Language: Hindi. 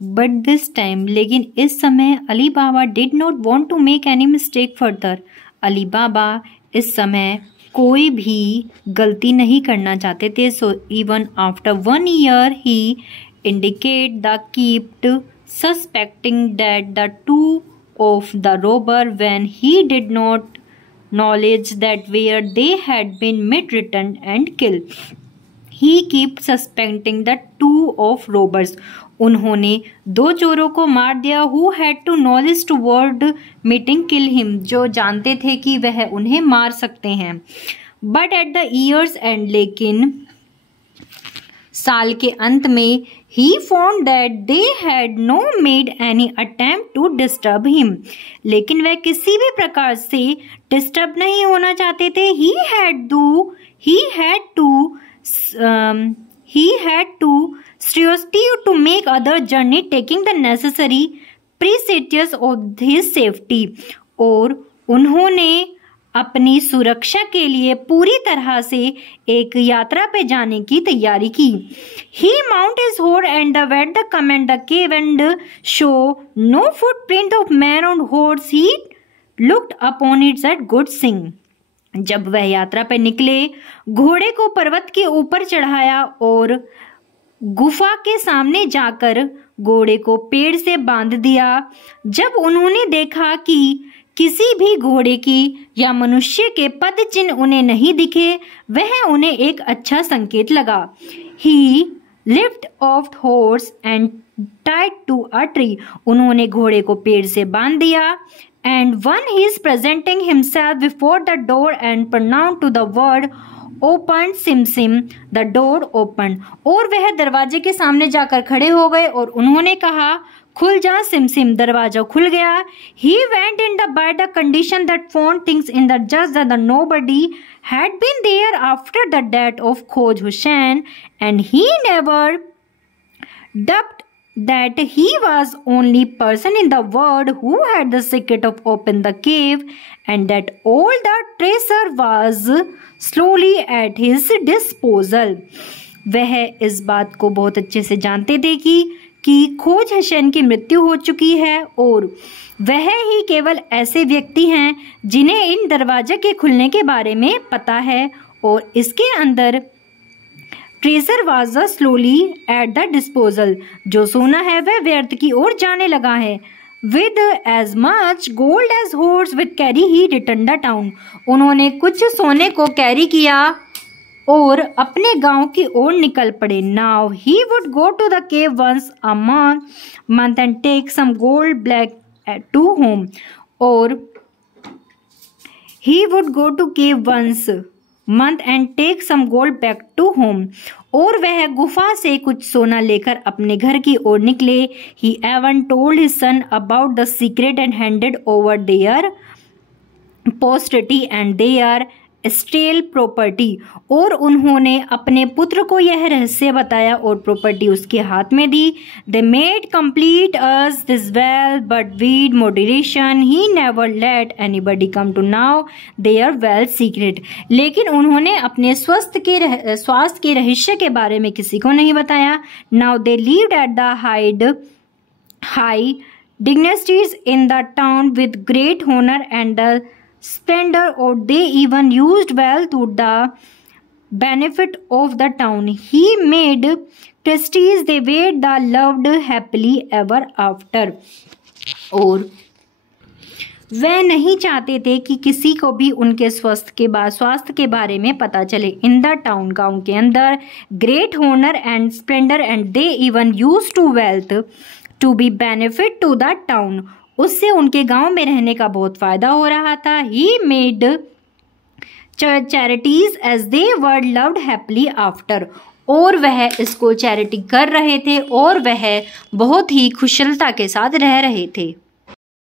बट दिस टाइम, लेकिन इस समय Ali Baba did not want to make any mistake further. Ali Baba इस समय कोई भी गलती नहीं करना चाहते थे। So even after 1 year he indicate the kept suspecting that the two of the robber when he did not knowledge that where they had been mid-written and killed. He kept suspecting the two of robbers. उन्होंने 2 चोरों को मार दिया। Who had to knowledge toward meeting kill him, जो जानते थे कि वह उन्हें मार सकते हैं। But at the year's end, लेकिन साल के अंत में he found that they had no made any attempt to disturb him. लेकिन वह किसी भी प्रकार से डिस्टर्ब नहीं होना चाहते थे। He had to seriously to make other journey taking the necessary precautions of his safety. और उन्होंने अपनी सुरक्षा के लिए पूरी तरह से एक यात्रा पे जाने की तैयारी की। He mounted his horse and went to command the cave and show no footprint of man on horse. He looked upon it at good thing. जब वह यात्रा पर निकले, घोड़े को पर्वत के ऊपर चढ़ाया और गुफा के सामने जाकर घोड़े को पेड़ से बांध दिया। जब उन्होंने देखा कि किसी भी घोड़े की या मनुष्य के पद चिन्ह उन्हें नहीं दिखे, वह उन्हें एक अच्छा संकेत लगा। He leaped off horse and tied to a tree. उन्होंने घोड़े को पेड़ से बांध दिया। And when he is presenting himself before the door and pronounced to the word opened, SIM the door opened. और वह दरवाजे के सामने जाकर खड़े हो गए और उन्होंने कहा, खुल जा सिम, दरवाजा खुल गया। He went in by the condition that found things in the just that the nobody had been there after the death of Khoj Hussain, and he never doubted that he was only person in the world who had the secret of open the cave, and that all the treasure was slowly at his disposal. वह इस बात को बहुत अच्छे से जानते थे कि खोज हुसैन की मृत्यु हो चुकी है और वह ही केवल ऐसे व्यक्ति हैं जिन्हें इन दरवाजे के खुलने के बारे में पता है, और इसके अंदर treasure was slowly at the disposal, जो सोना है वह व्यर्थ की ओर जाने लगा है। With as much gold as horse with carry he return the town. उन्होंने कुछ सोने को कैरी किया और अपने गांव की ओर निकल पड़े। Now he would go to the cave once a month and take some gold black to home. और he would go to cave once month and take some gold back to home. और वह गुफा से कुछ सोना लेकर अपने घर की ओर निकले। He even told his son about the secret and handed over their posterity and their stale property. और उन्होंने अपने पुत्र को यह रहस्य बताया और प्रॉपर्टी उसके हाथ में दी। They made complete us this well but with moderation he never let anybody come to know their well secret. लेकिन उन्होंने अपने स्वास्थ्य के रहस्य के बारे में किसी को नहीं बताया। Now they lived at the high dignities in the town with great honour and the splendor, or they even used well to the benefit of the town. He made trustees, they were the loved happily ever after. और वह नहीं चाहते थे कि किसी को भी उनके स्वास्थ्य के बारे में पता चले। इन द टाउन, गांव के अंदर, great honour and splendour and they even use to wealth to be benefit to the town. उससे उनके गांव में रहने का बहुत फायदा हो रहा था। He made charities as they were loved happily after. और वह इसको चैरिटी कर रहे थे और वह बहुत ही कुशलता के साथ रह रहे थे।